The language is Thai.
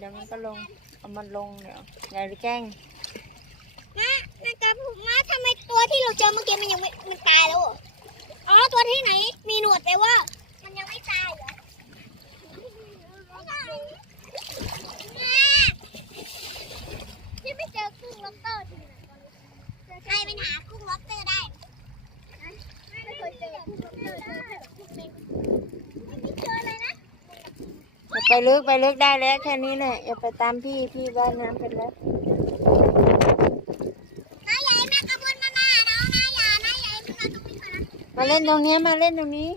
ดี๋ยวมันก็ลงเอามันลงเนี่ยยายไปแจ้งมาน่าระมมาทำไมตัวที่เราเจอเมื่อกี้มันยังไม่มันตายแล้วอ๋อ ตัวที่ไหน มีหนวดแต่ว่า มันยังไม่ตายเหรอไปหากุ้งล็อบสเตอร์ได้ ไม่เคยเจอกุ้งล็อบสเตอร์ไปลึกไปลึกได้แล้วแค่นี้แหละอย่าไปตามพี่พี่ว่ายน้ำเป็นแล้ว มาเล่นตรงนี้ มาเล่นตรงนี้